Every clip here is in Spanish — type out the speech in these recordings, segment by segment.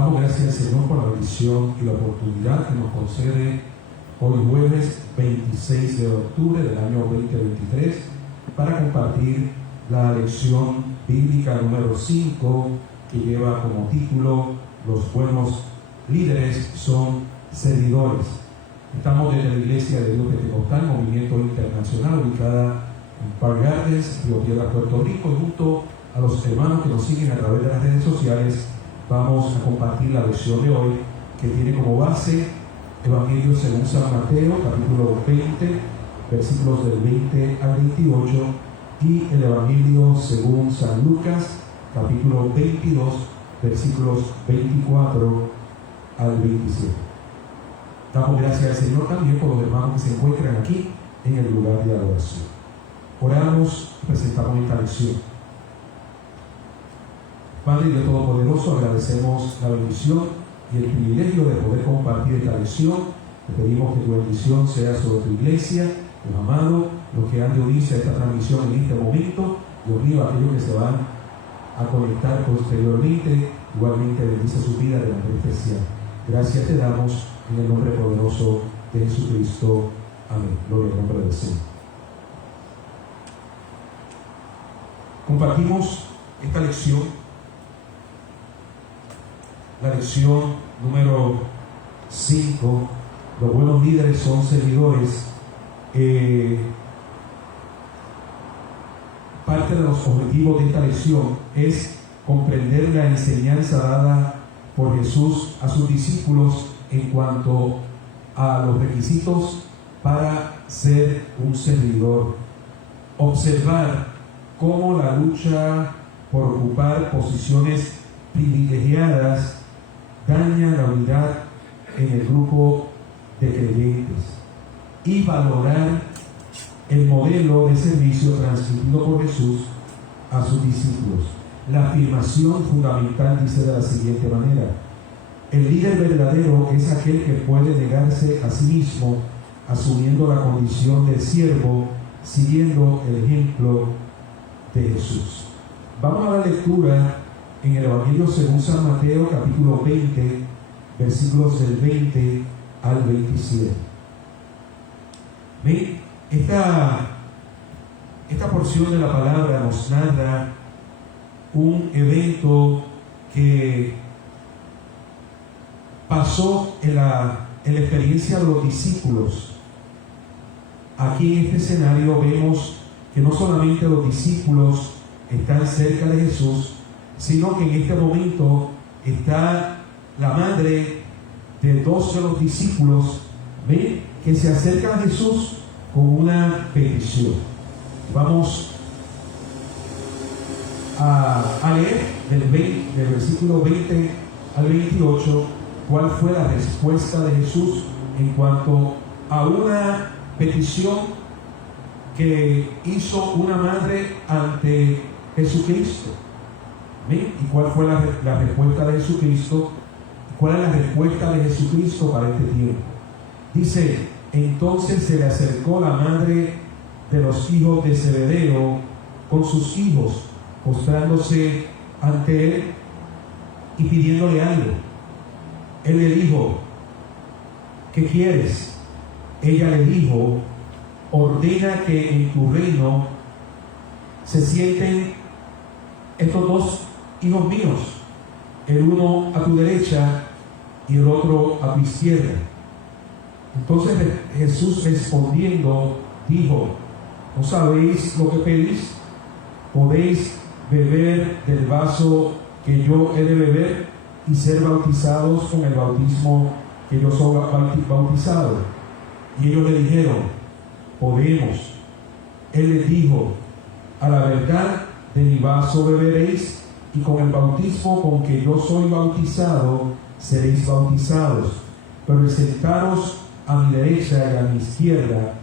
Damos gracias al Señor por la bendición y la oportunidad que nos concede hoy jueves 26 de octubre del año 2023 para compartir la lección bíblica número 5 que lleva como título Los buenos líderes son servidores. Estamos desde la Iglesia de Dios Pentecostal, Movimiento Internacional, ubicada en Park Gardens, Río Piedras, Puerto Rico, y junto a los hermanos que nos siguen a través de las redes sociales vamos a compartir la lección de hoy, que tiene como base Evangelio según San Mateo, capítulo 20, versículos del 20 al 28, y el Evangelio según San Lucas, capítulo 22, versículos 24 al 27. Damos gracias al Señor también por los hermanos que se encuentran aquí en el lugar de adoración. Oramos y presentamos esta lección. Padre Dios Todopoderoso, agradecemos la bendición y el privilegio de poder compartir esta lección. Te pedimos que tu bendición sea sobre tu iglesia, los amados, los que han de unirse a esta transmisión en este momento. Dios mío, aquellos que se van a conectar posteriormente, igualmente bendice su vida de manera especial. Gracias te damos en el nombre poderoso de Jesucristo. Amén. Gloria al nombre del Señor. Compartimos esta lección. La lección número 5, los buenos líderes son servidores. Parte de los objetivos de esta lección es comprender la enseñanza dada por Jesús a sus discípulos en cuanto a los requisitos para ser un servidor. Observar cómo la lucha por ocupar posiciones privilegiadas daña la unidad en el grupo de creyentes, y valorar el modelo de servicio transmitido por Jesús a sus discípulos. La afirmación fundamental dice de la siguiente manera: el líder verdadero es aquel que puede negarse a sí mismo, asumiendo la condición de siervo, siguiendo el ejemplo de Jesús. Vamos a la lectura en el Evangelio según San Mateo, capítulo 20, versículos del 20 al 27. ¿Ven? Esta porción de la palabra nos narra un evento que pasó en la experiencia de los discípulos. Aquí en este escenario vemos que no solamente los discípulos están cerca de Jesús, sino que en este momento está la madre de dos de los discípulos, ¿ven?, que se acerca a Jesús con una petición. Vamos a leer del versículo 20 al 28 cuál fue la respuesta de Jesús en cuanto a una petición que hizo una madre ante Jesucristo. ¿Y cuál fue la respuesta de Jesucristo? ¿Cuál es la respuesta de Jesucristo para este tiempo? Dice: entonces se le acercó la madre de los hijos de Zebedeo con sus hijos, postrándose ante él y pidiéndole algo. Él le dijo: ¿qué quieres? Ella le dijo: ordena que en tu reino se sienten estos dos hijos míos, el uno a tu derecha y el otro a tu izquierda. Entonces Jesús respondiendo dijo: ¿no sabéis lo que pedís? ¿Podéis beber del vaso que yo he de beber y ser bautizados con el bautismo que yo soy bautizado? Y ellos le dijeron: podemos. Él les dijo: a la verdad, de mi vaso beberéis, y con el bautismo con que yo soy bautizado seréis bautizados. Pero el sentaros a mi derecha y a mi izquierda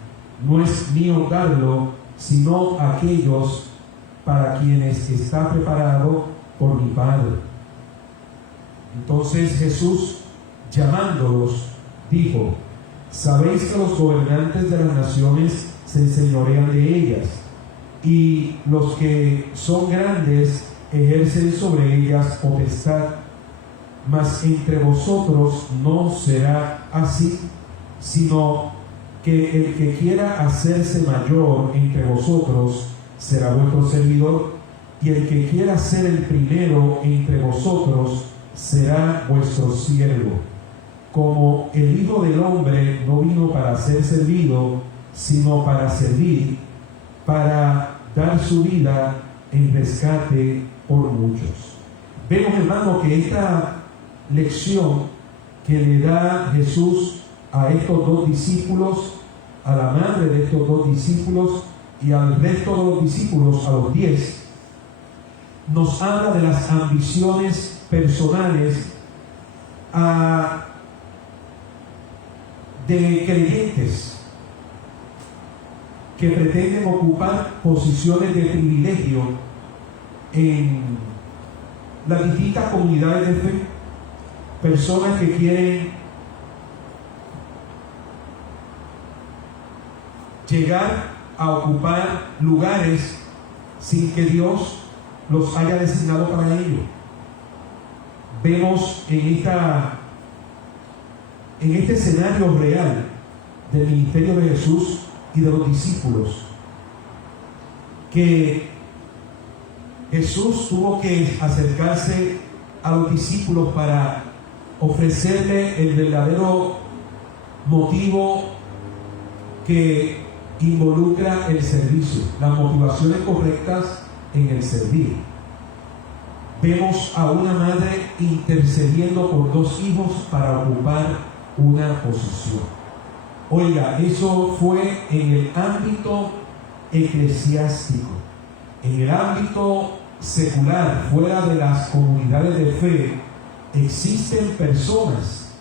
no es mío darlo, sino aquellos para quienes está preparado por mi Padre. Entonces Jesús, llamándolos, dijo: sabéis que los gobernantes de las naciones se enseñorean de ellas, y los que son grandes ejercen sobre ellas potestad. mas entre vosotros no será así, sino que el que quiera hacerse mayor entre vosotros será vuestro servidor, y el que quiera ser el primero entre vosotros será vuestro siervo. Como el Hijo del Hombre no vino para ser servido, sino para servir, para dar su vida en rescate por muchos. Vemos, hermano, que esta lección que le da Jesús a estos dos discípulos, a la madre de estos dos discípulos y al resto de los discípulos, a los 10, nos habla de las ambiciones personales de creyentes que pretenden ocupar posiciones de privilegio en las distintas comunidades de fe, personas que quieren llegar a ocupar lugares sin que Dios los haya designado para ello. Vemos en este escenario real del ministerio de Jesús y de los discípulos que Jesús tuvo que acercarse a los discípulos para ofrecerle el verdadero motivo que involucra el servicio, las motivaciones correctas en el servir. Vemos a una madre intercediendo por dos hijos para ocupar una posición. Oiga, eso fue en el ámbito eclesiástico. En el ámbito secular, fuera de las comunidades de fe, existen personas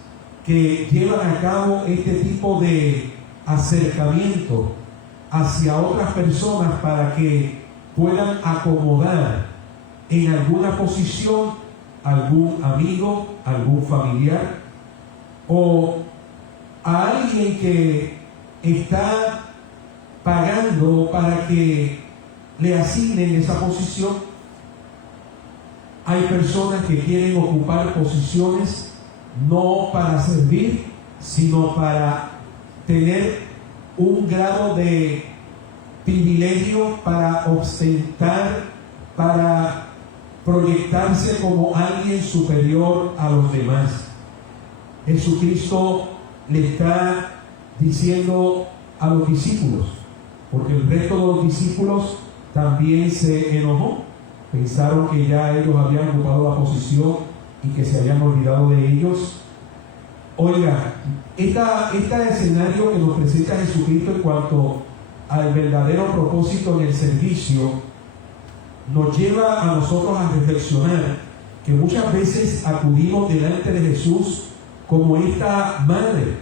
que llevan a cabo este tipo de acercamiento hacia otras personas para que puedan acomodar en alguna posición algún amigo, algún familiar o a alguien que está pagando para que le asignen esa posición. Hay personas que quieren ocupar posiciones no para servir, sino para tener un grado de privilegio, para ostentar, para proyectarse como alguien superior a los demás. Jesucristo le está diciendo a los discípulos, porque el resto de los discípulos también se enojó, pensaron que ya ellos habían ocupado la posición y que se habían olvidado de ellos. Oiga, este escenario que nos presenta Jesucristo en cuanto al verdadero propósito en el servicio nos lleva a nosotros a reflexionar que muchas veces acudimos delante de Jesús como esta madre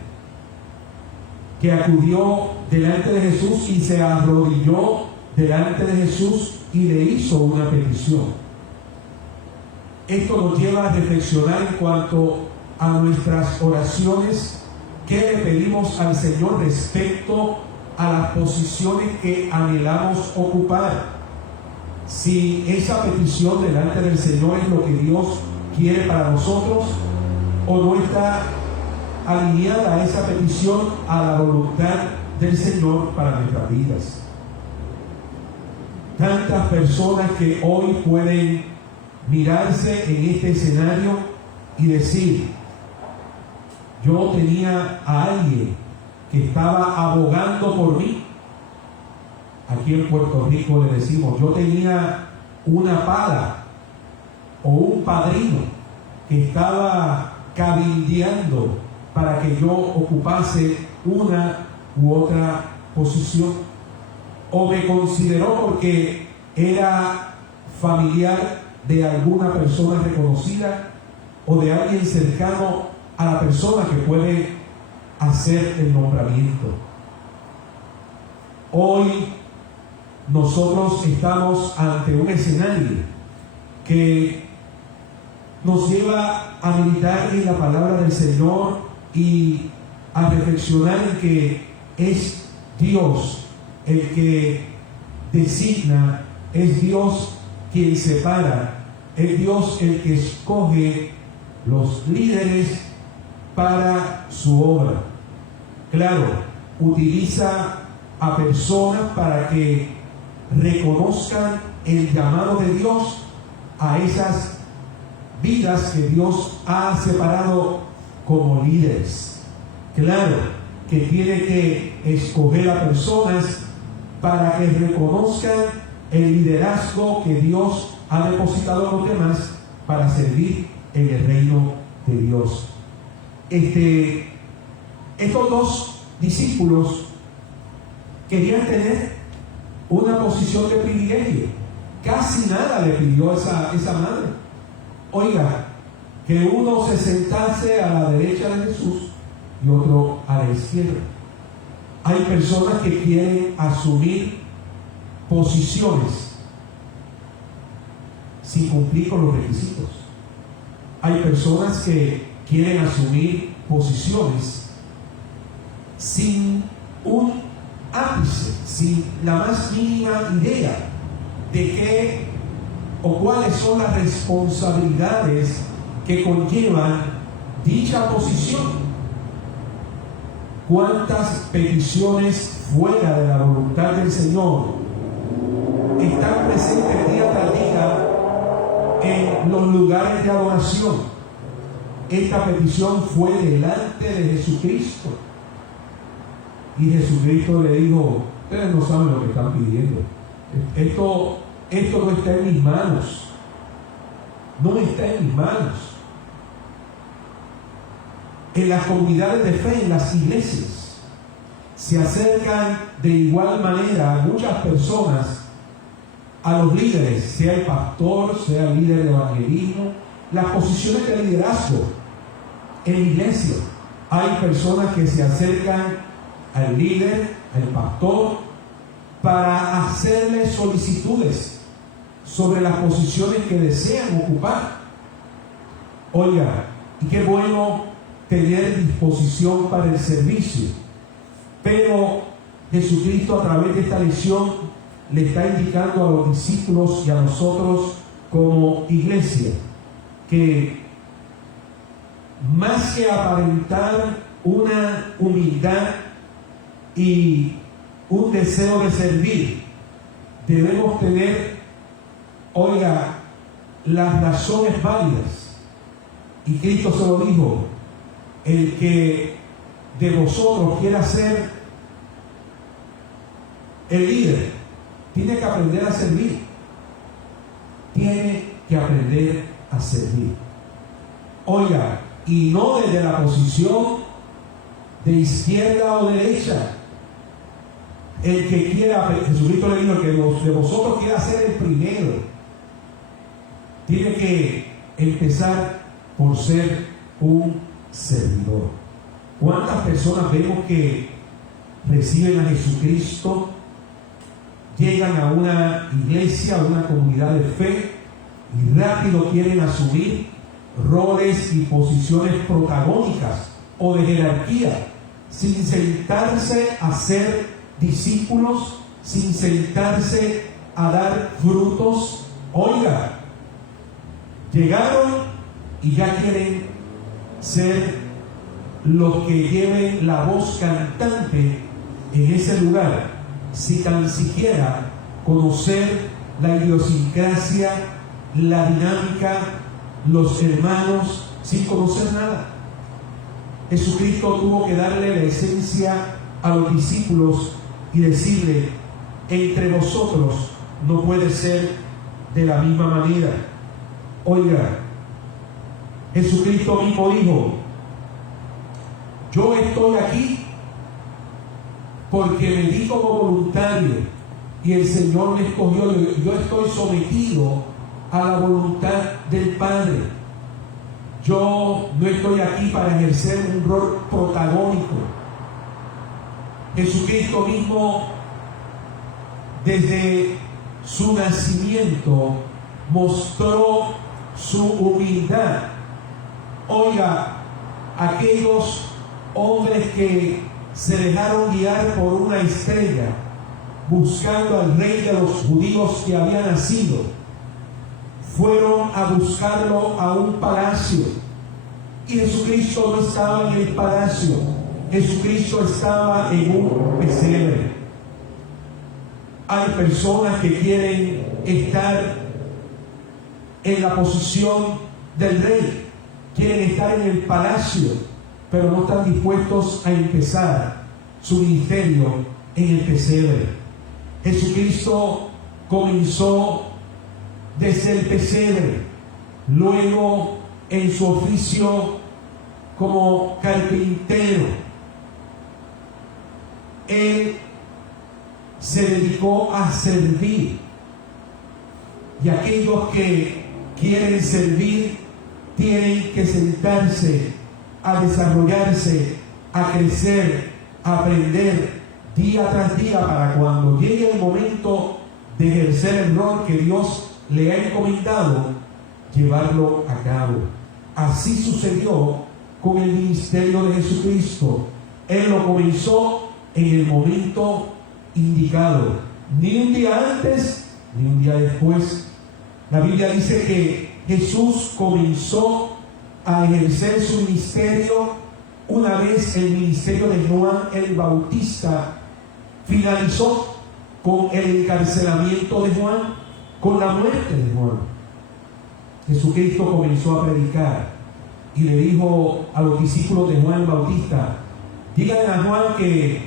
que acudió delante de Jesús y se arrodilló delante de Jesús y le hizo una petición. Esto nos lleva a reflexionar en cuanto a nuestras oraciones, qué le pedimos al Señor respecto a las posiciones que anhelamos ocupar. Si esa petición delante del Señor es lo que Dios quiere para nosotros o no está alineada a esa petición a la voluntad del Señor para nuestras vidas. Tantas personas que hoy pueden mirarse en este escenario y decir: yo tenía a alguien que estaba abogando por mí. Aquí en Puerto Rico le decimos: yo tenía una pala o un padrino que estaba cabildeando para que yo ocupase una u otra posición. O me consideró porque era familiar de alguna persona reconocida o de alguien cercano a la persona que puede hacer el nombramiento. Hoy nosotros estamos ante un escenario que nos lleva a meditar en la palabra del Señor y a reflexionar en que es Dios el que designa, es Dios quien separa, es Dios el que escoge los líderes para su obra. Claro, utiliza a personas para que reconozcan el llamado de Dios a esas vidas que Dios ha separado como líderes. Claro, que tiene que escoger a personas para que reconozcan el liderazgo que Dios ha depositado en los demás para servir en el reino de Dios. Estos dos discípulos querían tener una posición de privilegio. Casi nada le pidió esa madre. Oiga, que uno se sentase a la derecha de Jesús y otro a la izquierda. Hay personas que quieren asumir posiciones sin cumplir con los requisitos. Hay personas que quieren asumir posiciones sin un ápice, sin la más mínima idea de qué o cuáles son las responsabilidades que conllevan dicha posición. ¿Cuántas peticiones fuera de la voluntad del Señor están presentes día tras día en los lugares de adoración? Esta petición fue delante de Jesucristo. Y Jesucristo le dijo: ustedes no saben lo que están pidiendo. Esto no está en mis manos. No está en mis manos. En las comunidades de fe, en las iglesias, se acercan de igual manera muchas personas a los líderes, sea el pastor, sea el líder de evangelismo, las posiciones de liderazgo en la iglesia. Hay personas que se acercan al líder, al pastor, para hacerle solicitudes sobre las posiciones que desean ocupar. Oiga, y qué bueno tener disposición para el servicio, pero Jesucristo, a través de esta lección, le está indicando a los discípulos y a nosotros como iglesia que más que aparentar una humildad y un deseo de servir, debemos tener, oiga, las razones válidas. Y Cristo se lo dijo: el que de vosotros quiera ser el líder, tiene que aprender a servir. Tiene que aprender a servir. Oiga, y no desde la posición de izquierda o derecha. El que quiera, Jesucristo le dijo: el que de vosotros quiera ser el primero, tiene que empezar por ser un servidor. ¿Cuántas personas vemos que reciben a Jesucristo, llegan a una iglesia, a una comunidad de fe y rápido quieren asumir roles y posiciones protagónicas o de jerarquía, sin sentarse a ser discípulos, sin sentarse a dar frutos? Oiga, llegaron y ya quieren ser los que lleven la voz cantante en ese lugar, sin tan siquiera conocer la idiosincrasia, la dinámica, los hermanos, sin conocer nada. Jesucristo tuvo que darle la esencia a los discípulos y decirle: entre vosotros no puede ser de la misma manera. Oiga, Jesucristo mismo dijo: yo estoy aquí porque me di como voluntario y el Señor me escogió. Yo estoy sometido a la voluntad del Padre. Yo no estoy aquí para ejercer un rol protagónico. Jesucristo mismo, desde su nacimiento, mostró su humildad. Oiga, aquellos hombres que se dejaron guiar por una estrella, buscando al rey de los judíos que había nacido, fueron a buscarlo a un palacio Y Jesucristo no estaba en el palacio, Jesucristo estaba en un pesebre. Hay personas que quieren estar en la posición del rey, quieren estar en el palacio, pero no están dispuestos a empezar su ministerio en el pesebre. Jesucristo comenzó desde el pesebre, luego en su oficio como carpintero. Él se dedicó a servir, y aquellos que quieren servir tienen que sentarse a desarrollarse, a crecer, a aprender día tras día, para cuando llegue el momento de ejercer el rol que Dios le ha encomendado, llevarlo a cabo. Así sucedió con el ministerio de Jesucristo. Él lo comenzó en el momento indicado, ni un día antes ni un día después. La Biblia dice que Jesús comenzó a ejercer su ministerio una vez el ministerio de Juan el Bautista finalizó con el encarcelamiento de Juan, con la muerte de Juan. Jesucristo comenzó a predicar y le dijo a los discípulos de Juan el Bautista: díganle a Juan que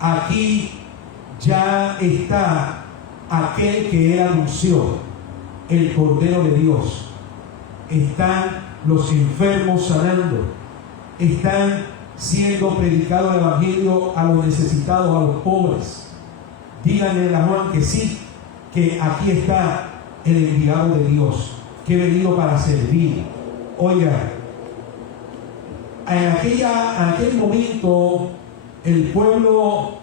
aquí ya está aquel que él anunció, el Cordero de Dios. Están los enfermos sanando, están siendo predicado el Evangelio a los necesitados, a los pobres. Díganle a Juan que sí, que aquí está el enviado de Dios, que he venido para servir. Oiga, en aquel momento el pueblo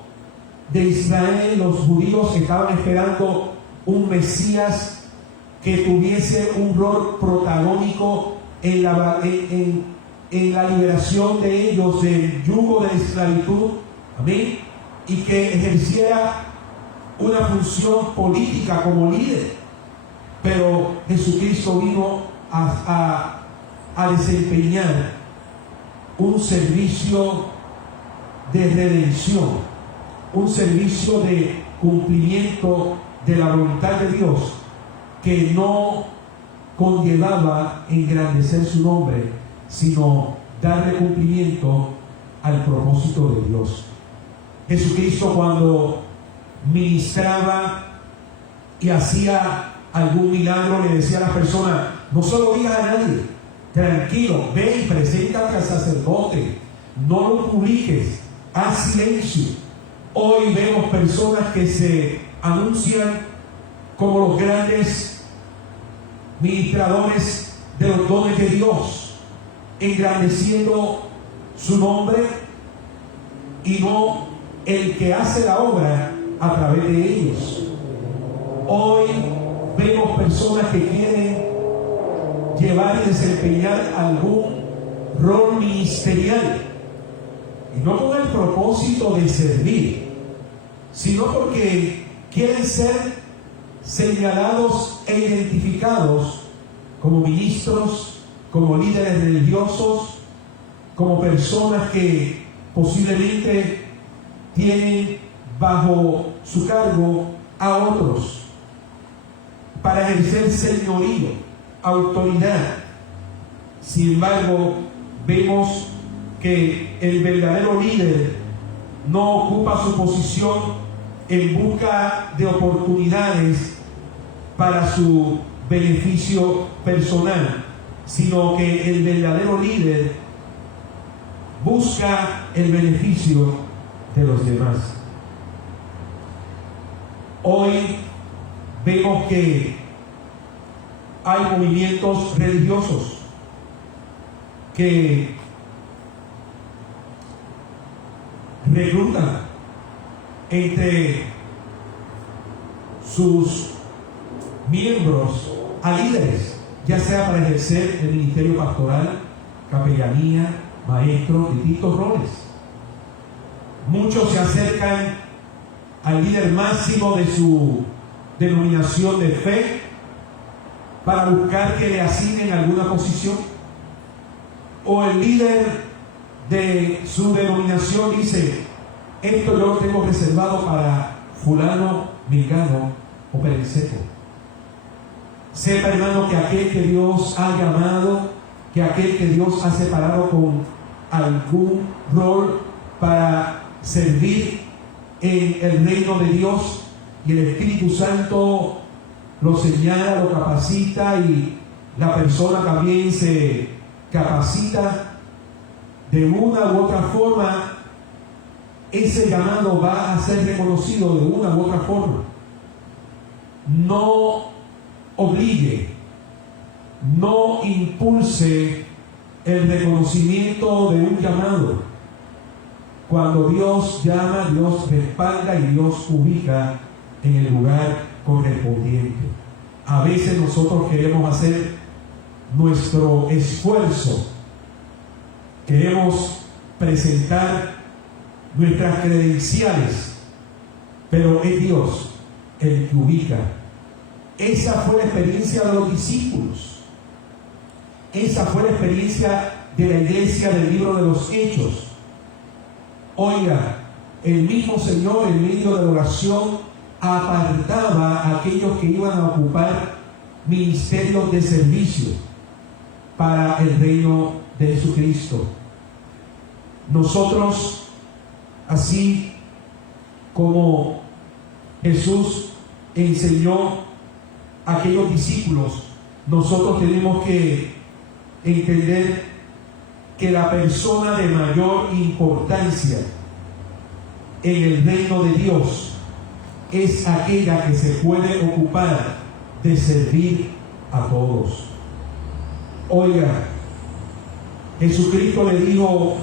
de Israel, los judíos, estaban esperando un Mesías que tuviese un rol protagónico en la liberación de ellos del yugo de esclavitud, amén, y que ejerciera una función política como líder. Pero Jesucristo vino a desempeñar un servicio de redención, un servicio de cumplimiento de la voluntad de Dios, que no conllevaba engrandecer su nombre, sino darle cumplimiento al propósito de Dios. Jesucristo, cuando ministraba y hacía algún milagro, le decía a las personas: no se lo digas a nadie, tranquilo, ve y preséntate al sacerdote, no lo publiques, haz silencio. Hoy vemos personas que se anuncian como los grandes ministradores de los dones de Dios, engrandeciendo su nombre y no el que hace la obra a través de ellos. Hoy vemos personas que quieren llevar y desempeñar algún rol ministerial, y no con el propósito de servir, sino porque quieren ser señalados e identificados como ministros, como líderes religiosos, como personas que posiblemente tienen bajo su cargo a otros para ejercer señorío, autoridad. Sin embargo, vemos que el verdadero líder no ocupa su posición en busca de oportunidades para su beneficio personal, sino que el verdadero líder busca el beneficio de los demás. Hoy vemos que hay movimientos religiosos que reclutan entre sus miembros a líderes, ya sea para ejercer el ministerio pastoral, capellanía, maestro, distintos roles. Muchos se acercan al líder máximo de su denominación de fe para buscar que le asignen alguna posición. o el líder de su denominación dice: esto yo lo tengo reservado para fulano, mengano o perencejo. Sepa, hermano, que aquel que Dios ha llamado, que aquel que Dios ha separado con algún rol para servir en el reino de Dios, y el Espíritu Santo lo señala, lo capacita, y la persona también se capacita de una u otra forma, ese llamado va a ser reconocido de una u otra forma. No obligue, no impulse el reconocimiento de un llamado. Cuando Dios llama, Dios respalda y Dios ubica en el lugar correspondiente. A veces nosotros queremos hacer nuestro esfuerzo, queremos presentar nuestras credenciales, pero es Dios el que ubica. Esa fue la experiencia de los discípulos. Esa fue la experiencia de la iglesia del libro de los Hechos. Oiga, el mismo Señor en medio de la oración apartaba a aquellos que iban a ocupar ministerios de servicio para el reino de Jesucristo. Nosotros, así como Jesús enseñó a aquellos discípulos, nosotros tenemos que entender que la persona de mayor importancia en el reino de Dios es aquella que se puede ocupar de servir a todos. Oiga, Jesucristo le dijo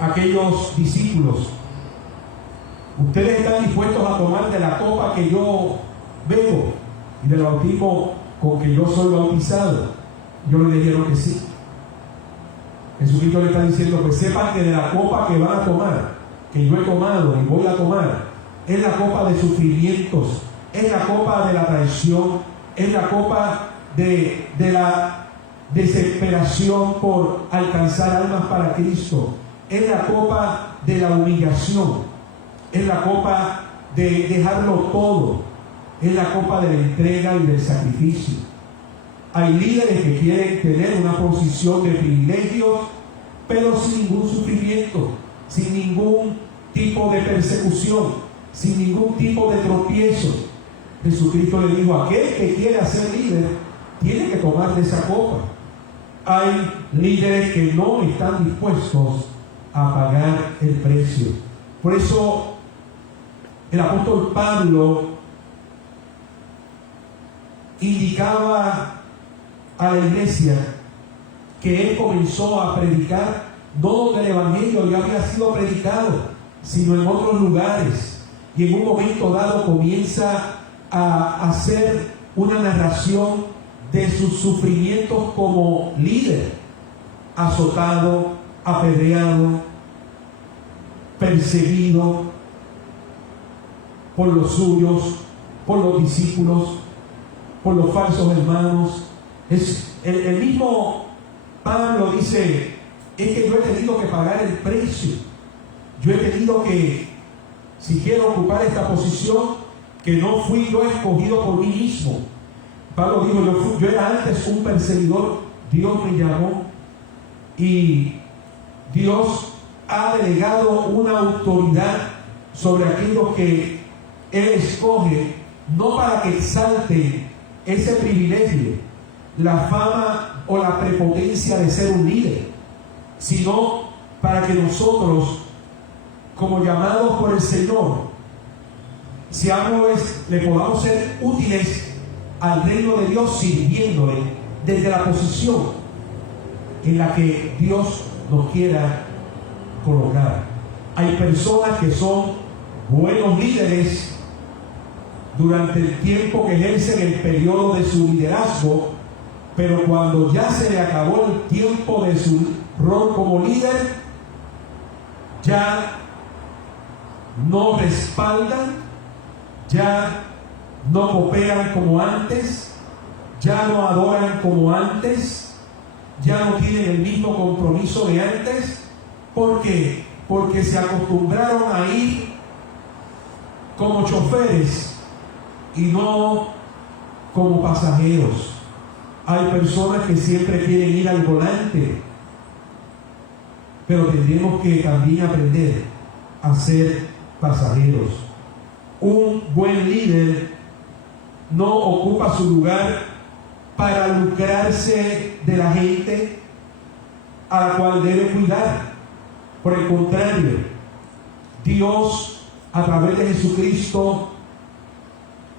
a aquellos discípulos: ¿ustedes están dispuestos a tomar de la copa que yo bebo y del bautismo con que yo soy bautizado? Yo le dijeron que sí. Jesucristo le está diciendo: pues sepan que de la copa que van a tomar, que yo he tomado y voy a tomar, es la copa de sufrimientos, es la copa de la traición, es la copa de la desesperación por alcanzar almas para Cristo, es la copa de la humillación, es la copa de dejarlo todo, es la copa de la entrega y del sacrificio. Hay líderes que quieren tener una posición de privilegio, pero sin ningún sufrimiento, sin ningún tipo de persecución, sin ningún tipo de tropiezo. Jesucristo le dijo: aquel que quiera ser líder tiene que tomar de esa copa. Hay líderes que no están dispuestos a pagar el precio. Por eso el apóstol Pablo indicaba a la iglesia que él comenzó a predicar no donde el evangelio ya había sido predicado, sino en otros lugares, y en un momento dado comienza a hacer una narración de sus sufrimientos como líder, azotado, apedreado, perseguido por los suyos, por los discípulos, por los falsos hermanos. Es el mismo Pablo dice: es que yo he tenido que pagar el precio. Yo he tenido que, si quiero ocupar esta posición, que no fui yo escogido por mí mismo. Pablo dijo: yo era antes un perseguidor, Dios me llamó, y Dios ha delegado una autoridad sobre aquellos que Él escoge, no para que exalte ese privilegio, la fama o la prepotencia de ser un líder, sino para que nosotros, como llamados por el Señor, le podamos ser útiles al reino de Dios, sirviéndole desde la posición en la que Dios nos quiera colocar. Hay personas que son buenos líderes durante el tiempo que ejercen el periodo de su liderazgo, pero cuando ya se le acabó el tiempo de su rol como líder, ya no respaldan, ya no cooperan como antes, ya no adoran como antes, ya no tienen el mismo compromiso de antes. ¿Por qué? Porque se acostumbraron a ir como choferes y no como pasajeros. Hay personas que siempre quieren ir al volante, pero tendremos que también aprender a ser pasajeros. Un buen líder no ocupa su lugar para lucrarse de la gente a la cual debe cuidar. Por el contrario, Dios, a través de Jesucristo,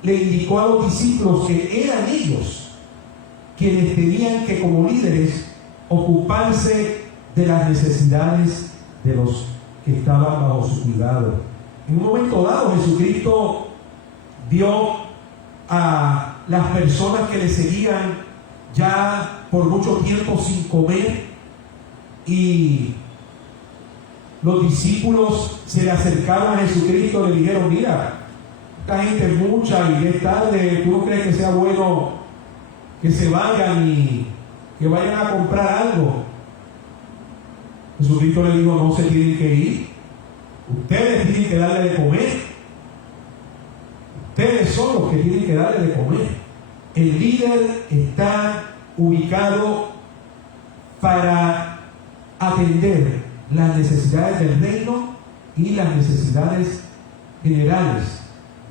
le indicó a los discípulos que eran ellos quienes tenían que, como líderes, ocuparse de las necesidades de los que estaban bajo su cuidado. En un momento dado, Jesucristo vio a las personas que le seguían ya por mucho tiempo sin comer, y los discípulos se le acercaron a Jesucristo y le dijeron: mira, esta gente es mucha y es tarde, ¿tú no crees que sea bueno que se vayan y que vayan a comprar algo? Jesucristo le dijo: no se tienen que ir, ustedes tienen que darle de comer. Ustedes son los que tienen que darle de comer. El líder está ubicado para atender las necesidades del reino y las necesidades generales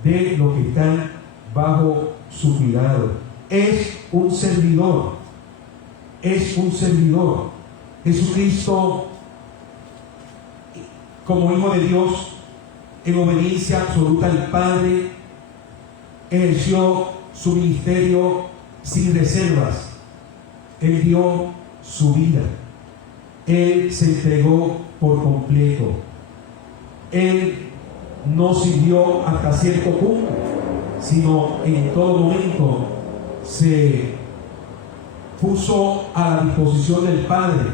de los que están bajo su cuidado. Es un servidor. Es un servidor. Jesucristo, como Hijo de Dios, en obediencia absoluta al Padre, ejerció su ministerio sin reservas. Él dio su vida. Él se entregó por completo. Él no sirvió hasta cierto punto, sino en todo momento se puso a la disposición del Padre.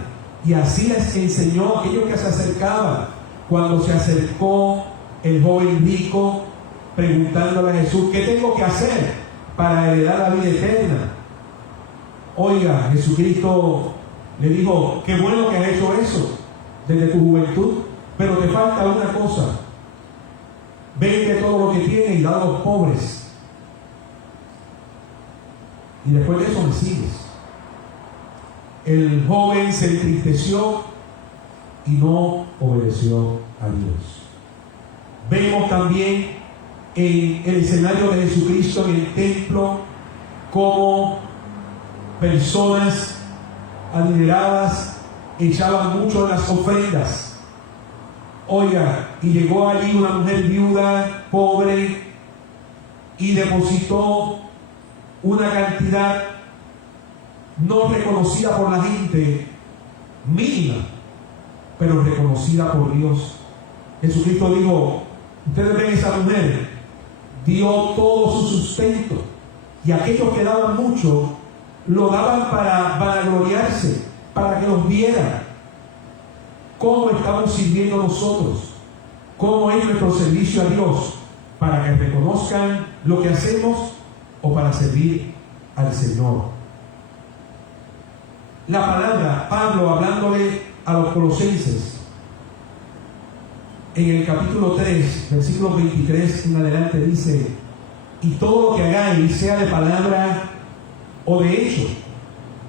Y así les enseñó a aquellos que se acercaban. Cuando se acercó el joven rico, preguntándole a Jesús: ¿qué tengo que hacer para heredar la vida eterna? Oiga, Jesucristo le dijo: qué bueno que has hecho eso desde tu juventud, pero te falta una cosa. Vende todo lo que tienes y da a los pobres, y después de eso me sigues. El joven se entristeció y no obedeció a Dios. Vemos también en el escenario de Jesucristo en el templo cómo personas adineradas echaban mucho en las ofrendas. Oiga, y llegó allí una mujer viuda, pobre, y depositó una cantidad no reconocida por la gente, mínima, pero reconocida por Dios. Jesucristo dijo: ustedes ven, esa mujer dio todo su sustento, y aquellos que daban mucho lo daban para gloriarse, para que los vieran. ¿Cómo estamos sirviendo nosotros? ¿Cómo es nuestro servicio a Dios? ¿Para que reconozcan lo que hacemos o para servir al Señor? La palabra, Pablo hablándole a los colosenses, en el capítulo 3, versículo 23 en adelante, dice: y todo lo que hagáis, sea de palabra o de hecho,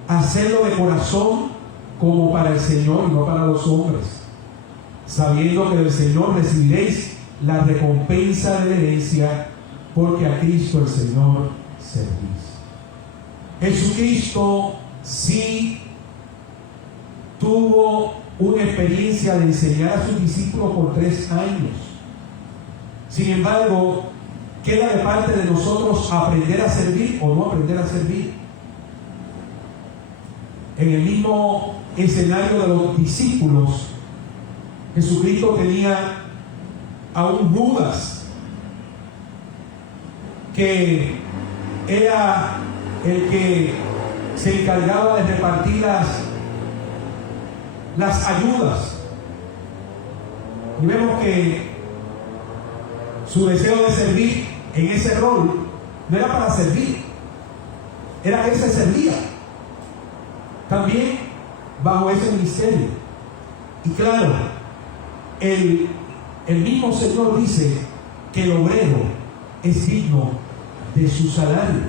hacedlo de corazón como para el Señor y no para los hombres, sabiendo que del Señor recibiréis la recompensa de la herencia, porque a Cristo el Señor servís. Jesucristo sí tuvo una experiencia de enseñar a sus discípulos por 3 años. Sin embargo, queda de parte de nosotros aprender a servir o no aprender a servir. En el mismo escenario de los discípulos, Jesucristo tenía a un Judas que era el que se encargaba de repartir las ayudas. Y vemos que su deseo de servir en ese rol no era para servir, era que él se servía. También bajo ese ministerio. Y claro, el mismo Señor dice que el obrero es digno de su salario,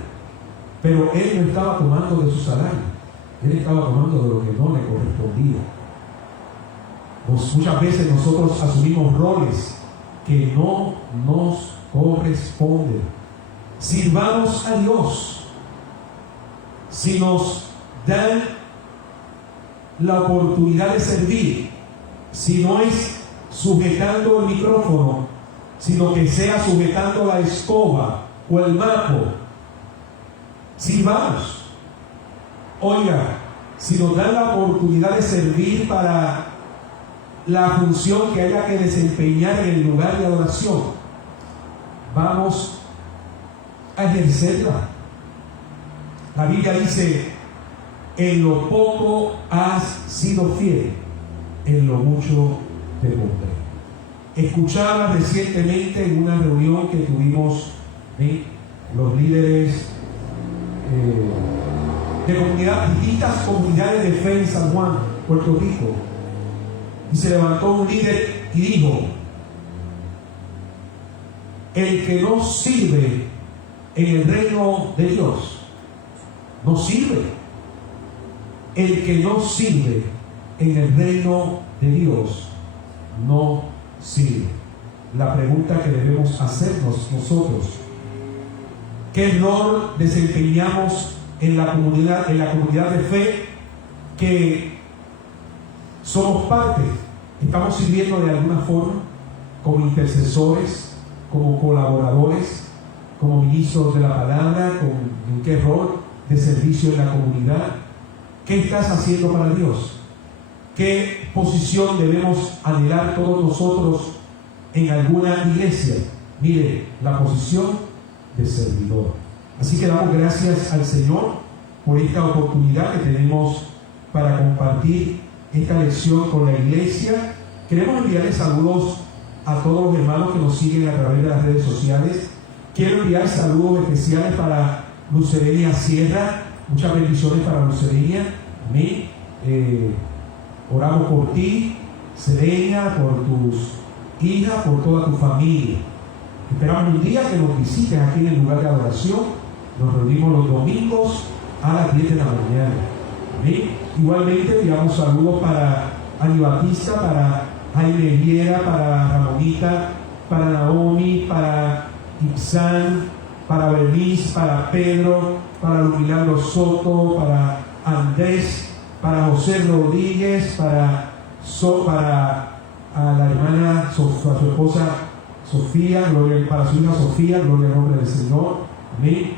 pero él no estaba tomando de su salario, él estaba tomando de lo que no le correspondía. Muchas veces nosotros asumimos roles que no nos corresponden. Sirvamos a Dios. Si nos dan la oportunidad de servir, si no es sujetando el micrófono, sino que sea sujetando la escoba o el mapo, sirvamos. Oiga, si nos dan la oportunidad de servir para la función que haya que desempeñar en el lugar de adoración, vamos a ejercerla. La Biblia dice: en lo poco has sido fiel, en lo mucho te pondré. Escuchaba recientemente en una reunión que tuvimos los líderes de distintas comunidades de fe en San Juan, Puerto Rico, y se levantó un líder y dijo: el que no sirve en el reino de Dios, no sirve. El que no sirve en el reino de Dios, no sirve. La pregunta que debemos hacernos nosotros: ¿qué rol desempeñamos en la comunidad de fe que somos parte? ¿Estamos sirviendo de alguna forma como intercesores, como colaboradores, como ministros de la palabra? ¿En qué rol de servicio en la comunidad? ¿Qué estás haciendo para Dios? ¿Qué posición debemos anhelar todos nosotros en alguna iglesia? Mire, la posición de servidor. Así que damos gracias al Señor por esta oportunidad que tenemos para compartir esta lección con la iglesia. Queremos enviarles saludos a todos los hermanos que nos siguen a través de las redes sociales. Quiero enviar saludos especiales para Lucerenia Sierra. Muchas bendiciones para Lucerenia. Amén. Oramos por ti, Serena, por tus hijas, por toda tu familia. Esperamos un día que nos visites aquí en el lugar de adoración. Nos reunimos los domingos a las 10 de la mañana. Amén. Igualmente enviamos saludos para Ani Batista, para Jaime Viera, para Ramonita, para Naomi, para Ipsan, para Bernice, para Pedro, para Lumilagro Soto, para Andrés, para José Rodríguez, para la hermana, su esposa Sofía, para su hija Sofía, gloria al nombre del Señor. Amén.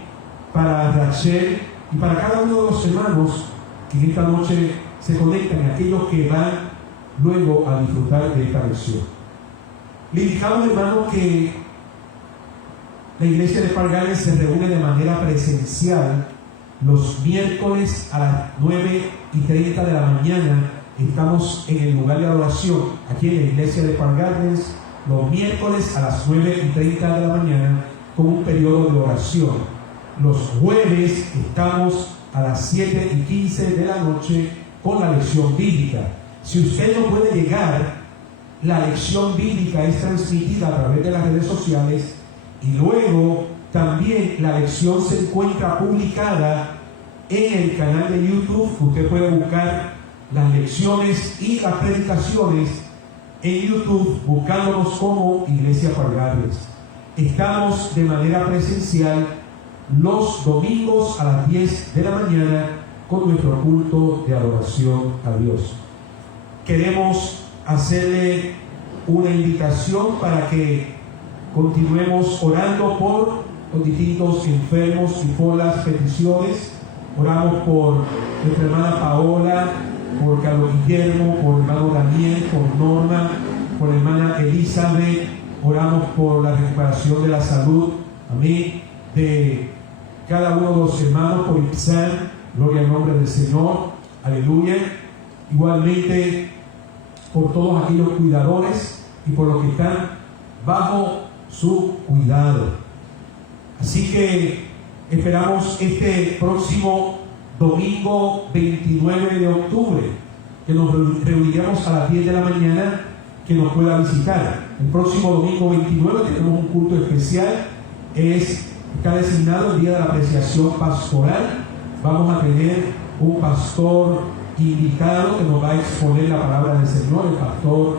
Para Rachel y para cada uno de los hermanos que esta noche se conectan, aquellos que van luego a disfrutar de esta lección. Le indicamos, hermanos, que la iglesia de Park Gardens se reúne de manera presencial los miércoles a las 9:30 de la mañana. Estamos en el lugar de adoración aquí en la iglesia de Park Gardens los miércoles a las 9:30 de la mañana con un periodo de oración. Los jueves estamos a las 7:15 de la noche con la lección bíblica. Si usted no puede llegar, la lección bíblica es transmitida a través de las redes sociales y luego también la lección se encuentra publicada en el canal de YouTube. Usted puede buscar las lecciones y las predicaciones en YouTube buscándonos como Iglesia Park Gardens. Estamos de manera presencial los domingos a las 10 de la mañana con nuestro culto de adoración a Dios. Queremos hacerle una invitación para que continuemos orando por los distintos enfermos y por las peticiones. Oramos por nuestra hermana Paola, por Carlos Guillermo, por el hermano Daniel, por Norma, por la hermana Elizabeth. Oramos por la recuperación de la salud, amén, de cada uno de los hermanos, por Ipsan, gloria al nombre del Señor, aleluya. Igualmente por todos aquellos cuidadores y por los que están bajo su cuidado. Así que esperamos este próximo domingo 29 de octubre que nos reuniremos a las 10 de la mañana, que nos pueda visitar. El próximo domingo 29 tenemos un culto especial, está designado el día de la apreciación pastoral. Vamos a tener un pastor invitado que nos va a exponer la palabra del Señor, el pastor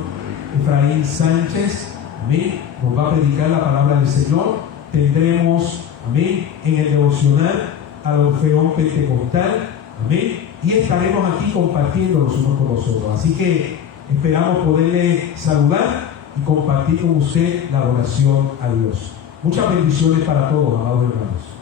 Efraín Sánchez, amén, nos va a predicar la palabra del Señor. Tendremos, amén, en el devocional al Orfeón Pentecostal, amén, y estaremos aquí compartiendo los unos con los otros. Así que esperamos poderle saludar y compartir con usted la adoración a Dios. Muchas bendiciones para todos, amados hermanos.